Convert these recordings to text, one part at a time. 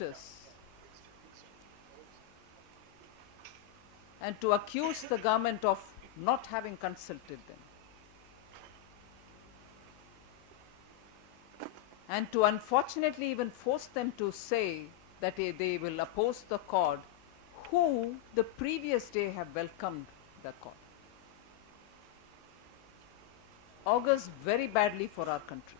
ministers and to accuse the government of not having consulted them, and to unfortunately even force them to say that they will oppose the accord, who the previous day have welcomed the accord, augurs very badly for our country.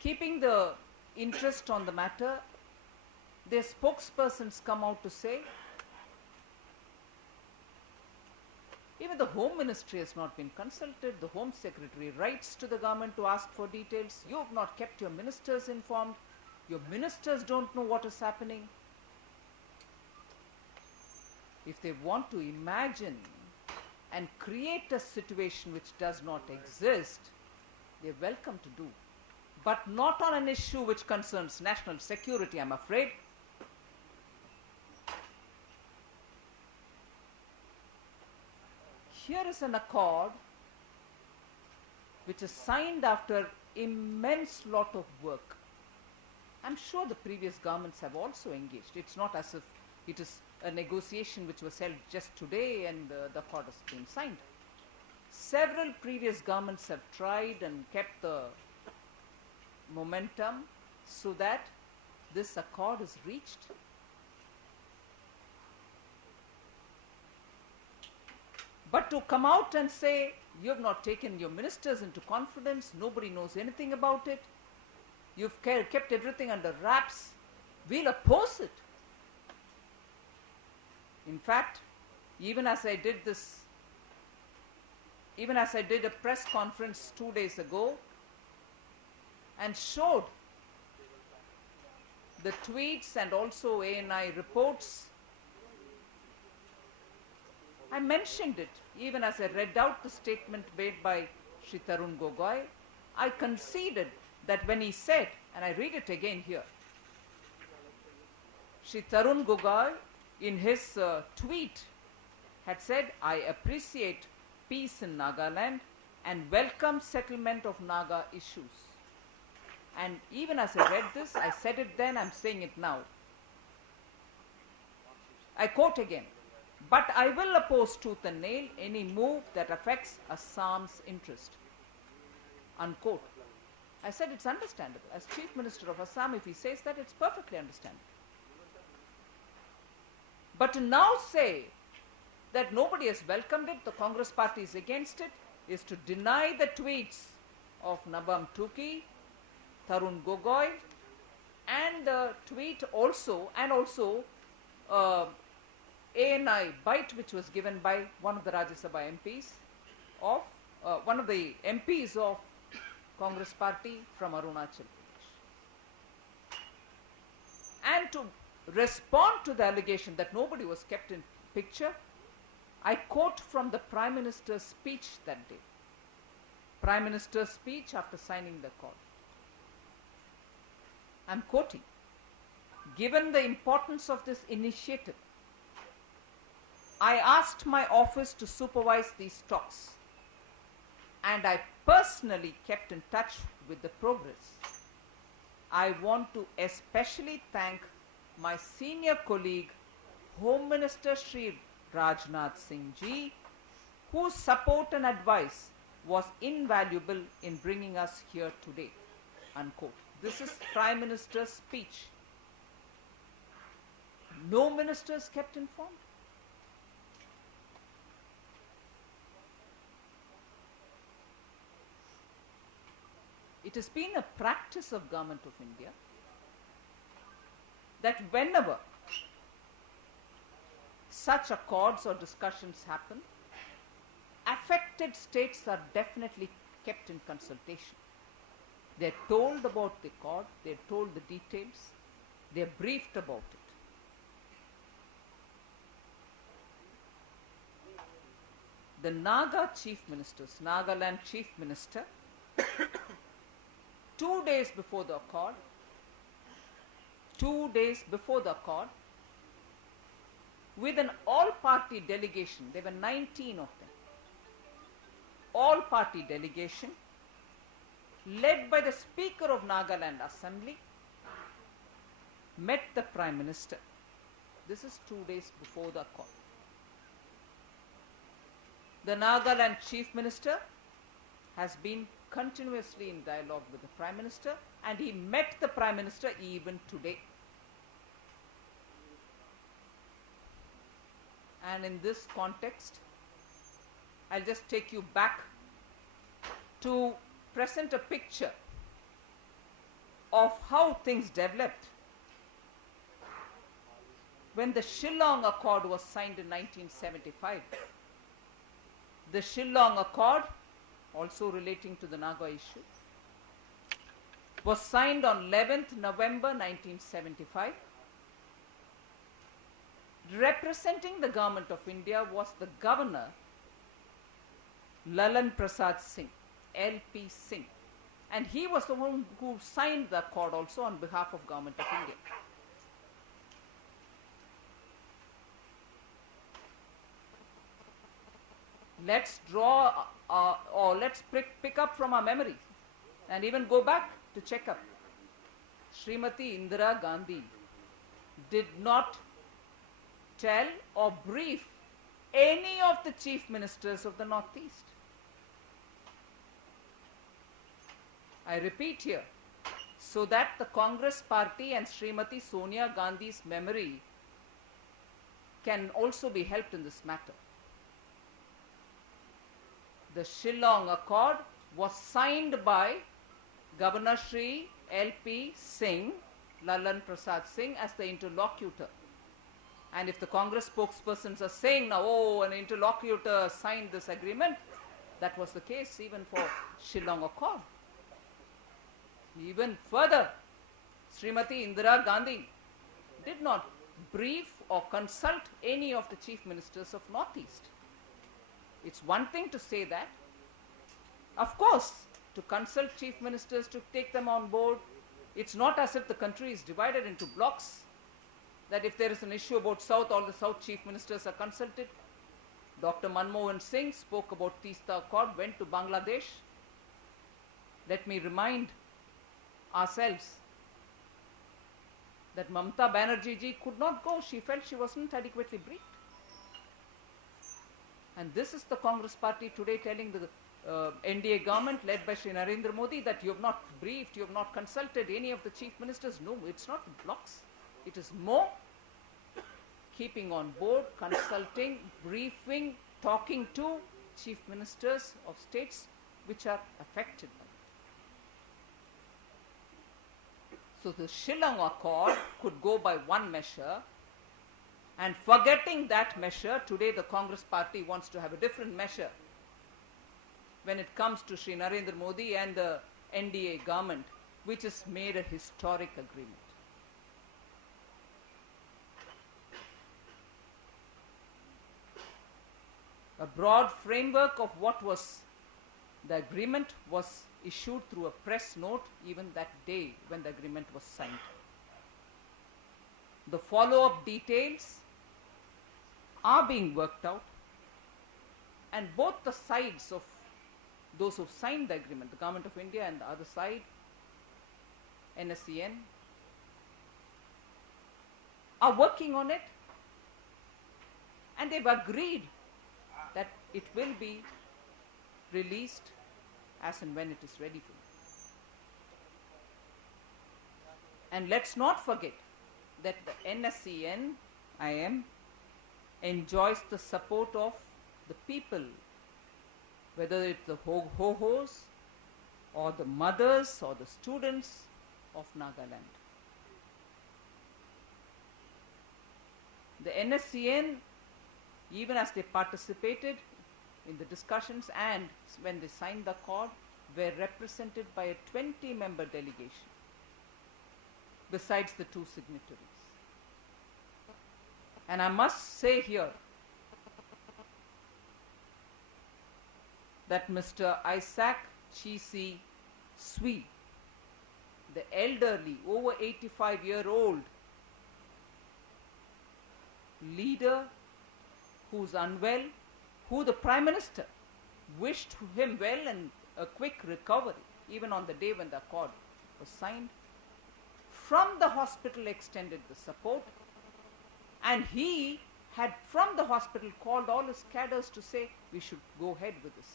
Keeping the interest on the matter, their spokespersons come out to say, even the Home Ministry has not been consulted. The Home Secretary writes to the government to ask for details. You have not kept your ministers informed. Your ministers don't know what is happening. If they want to imagine and create a situation which does not exist, they are welcome to do. But not on an issue which concerns national security, I'm afraid. Here is an accord which is signed after immense lot of work. I'm sure the previous governments have also engaged. It's not as if it is a negotiation which was held just today and the accord has been signed. Several previous governments have tried and kept the momentum so that this accord is reached. But to come out and say, you have not taken your ministers into confidence, nobody knows anything about it, you've kept everything under wraps, we'll oppose it. In fact, even as I did a press conference 2 days ago and showed the tweets and also ANI reports, I mentioned it. Even as I read out the statement made by Shri Tarun Gogoi, I conceded that when he said, and I read it again here, Shri Tarun Gogoi in his tweet had said, I appreciate peace in Nagaland and welcome settlement of Naga issues. And even as I read this, I said it then, I'm saying it now. I quote again, but I will oppose tooth and nail any move that affects Assam's interest. Unquote. I said it's understandable. As Chief Minister of Assam, if he says that, it's perfectly understandable. But to now say that nobody has welcomed it, the Congress party is against it, is to deny the tweets of Nabam Tuki, Tarun Gogoi, and the tweet also, and also ANI bite which was given by one of the Rajya Sabha MPs of, one of the MPs of Congress party from Arunachal Pradesh. And to respond to the allegation that nobody was kept in picture, I quote from the Prime Minister's speech that day. Prime Minister's speech after signing the accord. I'm quoting, given the importance of this initiative, I asked my office to supervise these talks and I personally kept in touch with the progress. I want to especially thank my senior colleague, Home Minister Shri Rajnath Singh Ji, whose support and advice was invaluable in bringing us here today. Unquote. This is Prime Minister's speech. No ministers kept informed. It has been a practice of Government of India that whenever such accords or discussions happen, affected states are definitely kept in consultation. They are told about the accord, they are told the details, they are briefed about it. The Naga Chief Ministers, Nagaland Chief Minister, 2 days before the accord, 2 days before the accord, with an all-party delegation, there were 19 of them, all-party delegation led by the Speaker of Nagaland Assembly met the Prime Minister. This is 2 days before the accord. The Nagaland Chief Minister has been continuously in dialogue with the Prime Minister, and he met the Prime Minister even today. And in this context, I'll just take you back to present a picture of how things developed when the Shillong Accord was signed in 1975. The Shillong Accord, also relating to the Naga issue, was signed on 11th November 1975. Representing the Government of India was the Governor Lalan Prasad Singh, LP Singh, and he was the one who signed the accord also on behalf of Government of India. Let's draw or let's pick up from our memory and even go back to check up. Srimati Indira Gandhi did not tell or brief any of the chief ministers of the Northeast. I repeat here, so that the Congress party and Srimati Sonia Gandhi's memory can also be helped in this matter. The Shillong Accord was signed by Governor Shri LP Singh, Lalan Prasad Singh, as the interlocutor. And if the Congress spokespersons are saying now, oh, an interlocutor signed this agreement, that was the case even for Shillong Accord. Even further, Srimati Indira Gandhi did not brief or consult any of the chief ministers of Northeast. It's one thing to say that. Of course, to consult chief ministers, to take them on board, it's not as if the country is divided into blocks, that if there is an issue about South, all the South chief ministers are consulted. Dr. Manmohan Singh spoke about Teesta Accord, went to Bangladesh. Let me remind ourselves that Mamata Banerjee ji could not go. She felt she wasn't adequately briefed. And this is the Congress party today telling the NDA government led by Shri Narendra Modi that you have not briefed, you have not consulted any of the chief ministers. No, it's not blocks. It is more keeping on board, consulting, briefing, talking to chief ministers of states which are affected by it. So the Shillong Accord could go by one measure, and forgetting that measure, today the Congress party wants to have a different measure when it comes to Shri Narendra Modi and the NDA government, which has made a historic agreement. A broad framework of what was the agreement was issued through a press note even that day when the agreement was signed. The follow-up details are being worked out, and both the sides of those who signed the agreement, the Government of India and the other side, NSCN, are working on it, and they've agreed that it will be released as and when it is ready for you. And let's not forget that the NSCN, IM, enjoys the support of the people, whether it's the ho-hos or the mothers or the students of Nagaland. The NSCN, even as they participated in the discussions and when they signed the accord, were represented by a 20-member delegation, besides the two signatories. And I must say here that Mr. Isaac Chisi Sui, the elderly, over 85-year-old leader who's unwell, who the Prime Minister wished him well and a quick recovery, even on the day when the accord was signed. From the hospital extended the support, and he had from the hospital called all his cadres to say we should go ahead with this.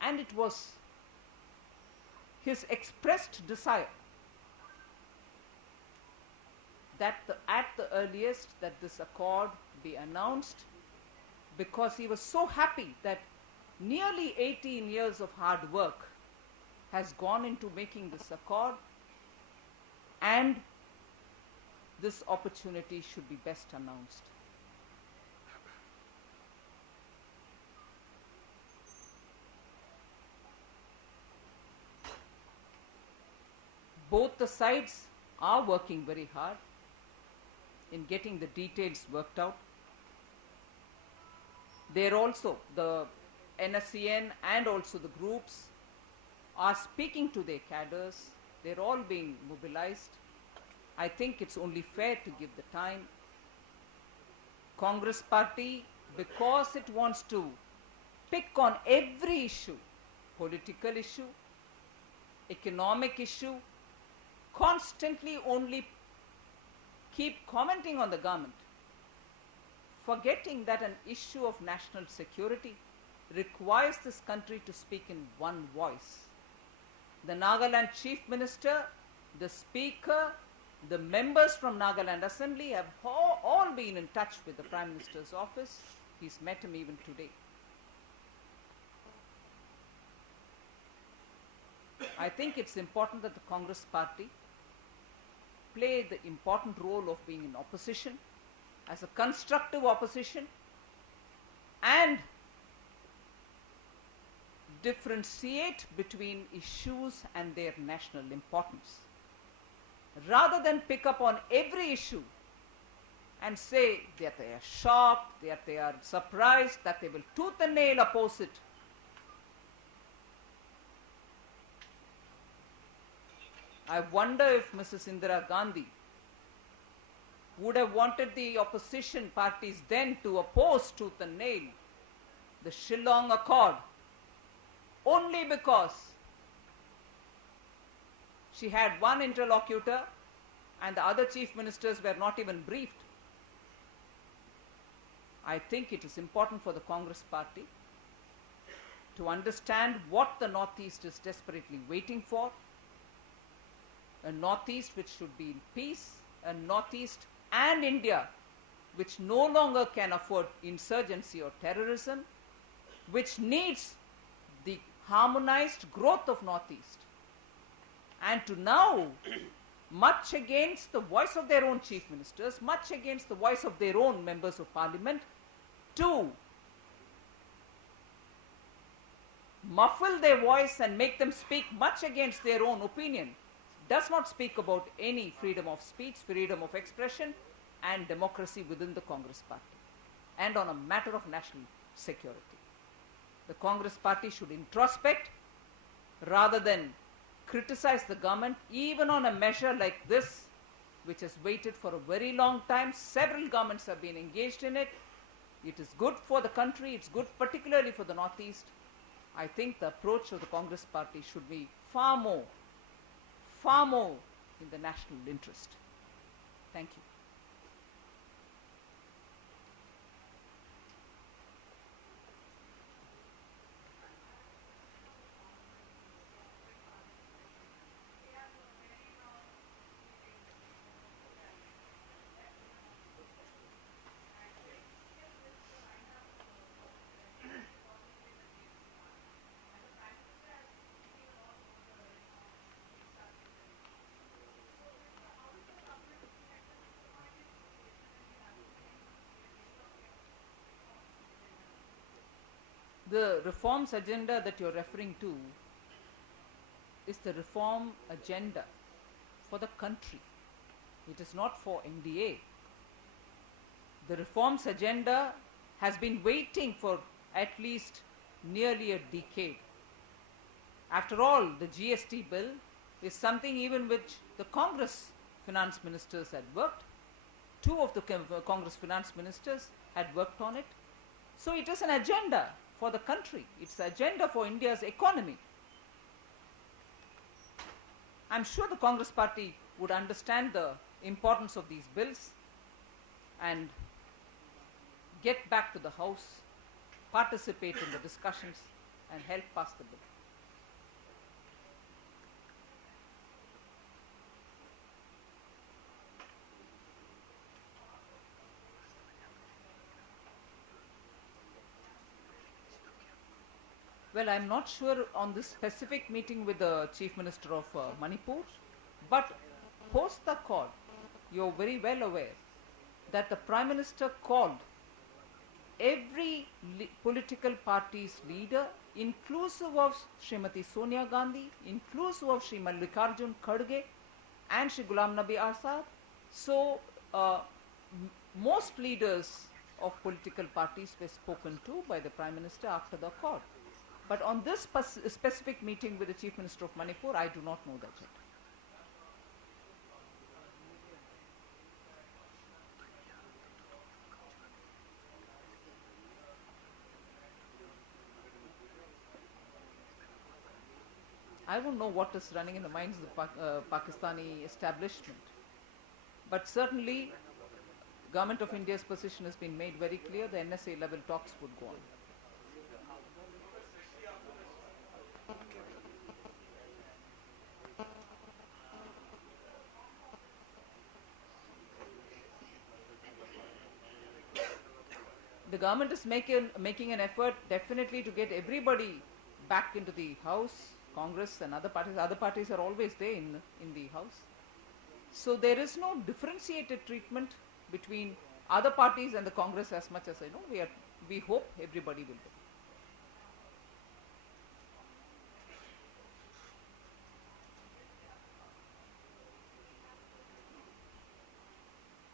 And it was his expressed desire that at the earliest that this accord be announced, because he was so happy that nearly 18 years of hard work has gone into making this accord, and this opportunity should be best announced. Both the sides are working very hard in getting the details worked out. There also, the NSCN and also the groups are speaking to their cadres. They're all being mobilized. I think it's only fair to give the time. Congress party, because it wants to pick on every issue, political issue, economic issue, constantly only keep commenting on the government, forgetting that an issue of national security requires this country to speak in one voice. The Nagaland Chief Minister, the Speaker, the members from Nagaland Assembly have all been in touch with the Prime Minister's office. He's met him even today. I think it's important that the Congress party play the important role of being in opposition, as a constructive opposition, and differentiate between issues and their national importance, rather than pick up on every issue and say that they are shocked, that they are surprised, that they will tooth and nail oppose it. I wonder if Mrs. Indira Gandhi would have wanted the opposition parties then to oppose tooth and nail the Shillong Accord, only because she had one interlocutor and the other chief ministers were not even briefed. I think it is important for the Congress party to understand what the Northeast is desperately waiting for. A Northeast which should be in peace, a Northeast and India which no longer can afford insurgency or terrorism, which needs the harmonized growth of Northeast. And to now, much against the voice of their own chief ministers, much against the voice of their own members of parliament, to muffle their voice and make them speak much against their own opinion, does not speak about any freedom of speech, freedom of expression, and democracy within the Congress party, and on a matter of national security. The Congress party should introspect rather than criticize the government, even on a measure like this, which has waited for a very long time. Several governments have been engaged in it. It is good for the country. It's good particularly for the Northeast. I think the approach of the Congress party should be far more in the national interest. Thank you. The reforms agenda that you're referring to is the reform agenda for the country. It is not for NDA. The reforms agenda has been waiting for at least nearly a decade. After all, the GST bill is something even which the Congress finance ministers had worked. Two of the Congress finance ministers had worked on it. So it is an agenda for the country. It's an agenda for India's economy. I'm sure the Congress party would understand the importance of these bills and get back to the House, participate in the discussions and help pass the bill. Well, I'm not sure on this specific meeting with the Chief Minister of Manipur, but post the call, you're very well aware that the Prime Minister called every political party's leader, inclusive of Srimati Sonia Gandhi, inclusive of Sri Mallikarjun Kharge and Sri Ghulam Nabi Azad. So, most leaders of political parties were spoken to by the Prime Minister after the call. But on this specific meeting with the Chief Minister of Manipur, I do not know that yet. I don't know what is running in the minds of the Pakistani establishment. But certainly, Government of India's position has been made very clear. The NSA level talks would go on. The government is making an effort definitely to get everybody back into the House, Congress and other parties. Other parties are always there in the House. So there is no differentiated treatment between other parties and the Congress as much as I know. We hope everybody will be.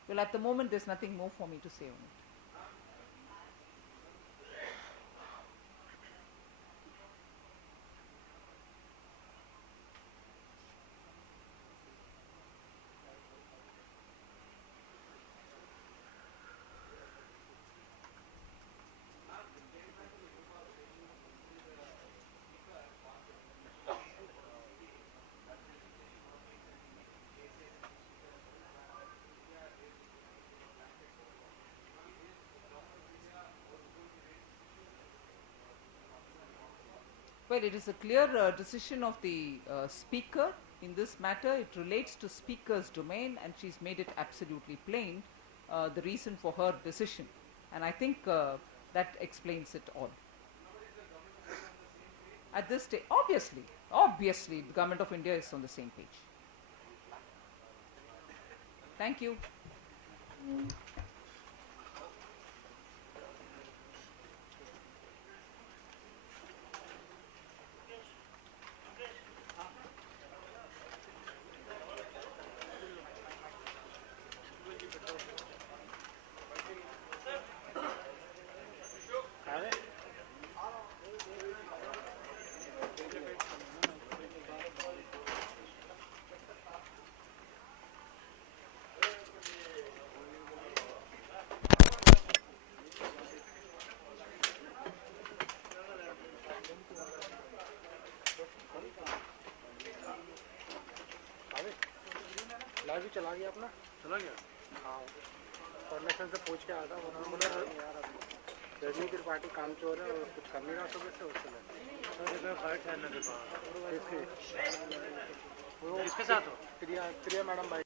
Well, at the moment there's nothing more for me to say on it. Well, it is a clear decision of the Speaker in this matter. It relates to Speaker's domain and she's made it absolutely plain, the reason for her decision. And I think that explains it all. At this stage, obviously, the Government of India is on the same page. Thank you. Live भी चला गया अपना चला गया हाँ coordination से पूछ के आया था उन्होंने बोला यार रजनी त्रिपाठी काम चोर है और कुछ कर नहीं रहा सुबह से उससे इसके साथ हो प्रिया मैडम भाई